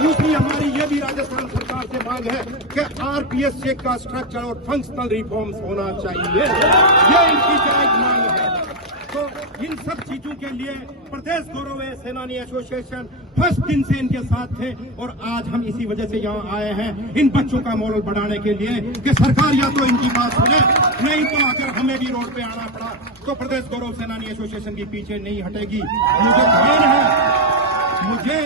दूसरी हमारी ये भी राजस्थान सरकार से मांग है कि आरपीएस चेक का स्ट्रक्चर और फंक्शनल रिफॉर्म्स होना चाहिए। ये इनकी जायज मांग है। तो इन सब चीजों के लिए प्रदेश गौरव सेनानी एसोसिएशन फर्स्ट दिन से इनके साथ थे और आज हम इसी वजह से यहाँ आए हैं इन बच्चों का मोरल बढ़ाने के लिए कि सरकार या तो इनकी बात सुने, नहीं तो अगर हमें भी रोड पे आना पड़ा तो प्रदेश गौरव सेनानी एसोसिएशन की पीछे नहीं हटेगी। मुझे ध्यान है, मुझे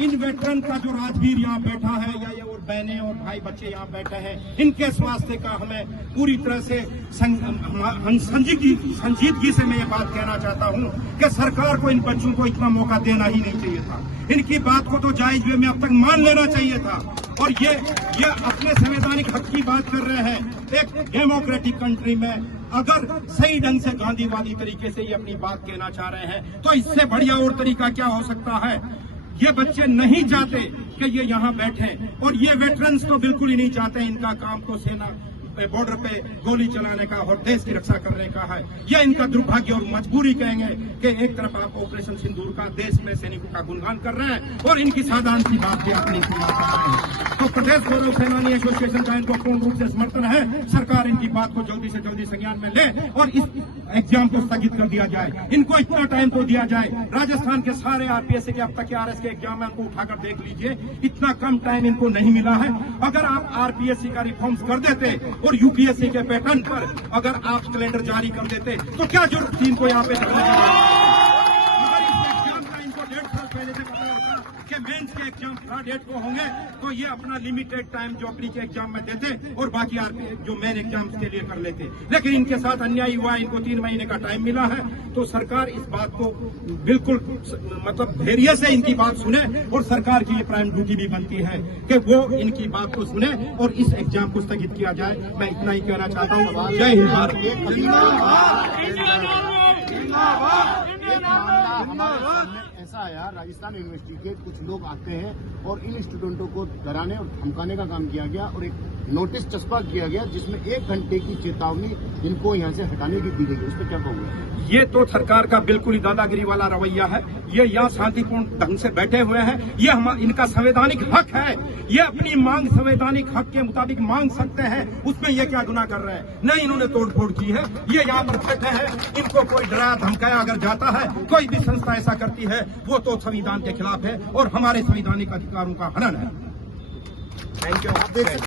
इन वेटरन का जो राजवीर यहाँ बैठा है या ये और बहनें और भाई बच्चे यहाँ बैठे हैं, इनके स्वास्थ्य का हमें पूरी तरह से संजीदगी से मैं ये बात कहना चाहता हूँ कि सरकार को इन बच्चों को इतना मौका देना ही नहीं चाहिए था। इनकी बात को तो जायज वे में अब तक मान लेना चाहिए था। और ये अपने संवैधानिक हक की बात कर रहे हैं। एक डेमोक्रेटिक कंट्री में अगर सही ढंग से गांधीवादी तरीके से ये अपनी बात कहना चाह रहे हैं तो इससे बढ़िया और तरीका क्या हो सकता है। ये बच्चे नहीं चाहते कि ये यहाँ बैठे और ये वेटरन्स तो बिल्कुल ही नहीं चाहते। इनका काम तो सेना बॉर्डर पे गोली चलाने का और देश की रक्षा करने का है। यह इनका दुर्भाग्य और मजबूरी कहेंगे कि एक तरफ आप ऑपरेशन सिंदूर का देश में सैनिकों का गुणगान कर रहे हैं और इनकी साधारण सी बात भी अपनी सुना रहे हैं। तो प्रदेश गौरव सेनानी एसोसिएशन का इनको पूर्ण रूप से समर्थन है। सरकार इनकी बात को जल्दी से जल्दी संज्ञान में ले और इस एग्जाम को स्थगित कर दिया जाए। इनको इतना टाइम तो दिया जाए। राजस्थान के सारे आरपीएससी के अब तक के आरएस के एग्जाम है, उनको उठाकर देख लीजिए, इतना कम टाइम इनको नहीं मिला है। अगर आप आरपीएससी का रिफॉर्म्स कर देते और यूपीएससी के पैटर्न पर अगर आप कैलेंडर जारी कर देते तो क्या जरूरत थी इनको यहाँ पे धरने की। एग्जाम का इनको 1.5 साल पहले से पता होता कि मेंस के एग्जाम डेट को होंगे तो ये अपना लिमिटेड टाइम जो प्री के एग्जाम में देते और बाकी जो मेन एग्जाम्स के लिए कर लेते। लेकिन इनके साथ अन्याय हुआ, इनको 3 महीने का टाइम मिला है। तो सरकार इस बात को बिल्कुल मतलब धैर्य से इनकी बात सुने और सरकार की ये प्राइम ड्यूटी भी बनती है कि वो इनकी बात को सुने और इस एग्जाम को स्थगित किया जाए। मैं इतना ही कहना चाहता हूँ। जय हिंद भारत। ऐसा आया, राजस्थान यूनिवर्सिटी के कुछ लोग आते हैं और इन स्टूडेंटों को डराने और धमकाने का काम किया गया और एक नोटिस चस्पा किया गया जिसमें 1 घंटे की चेतावनी इनको यहाँ से हटाने की दी गई। उस पर क्या कहूँगा? ये तो सरकार का बिल्कुल ही दादागिरी वाला रवैया है। ये यहाँ शांतिपूर्ण ढंग से बैठे हुए हैं। ये इनका संवैधानिक हक है। ये अपनी मांग संवैधानिक हक के मुताबिक मांग सकते हैं। उसमें ये क्या गुनाह कर रहे हैं? नहीं, इन्होंने तोड़फोड़ की है। ये यहाँ पर बैठे हैं। इनको कोई डराया धमकाया अगर जाता है, कोई भी संस्था ऐसा करती है, वो तो संविधान के खिलाफ है और हमारे संवैधानिक अधिकारों का हनन है। Thank you.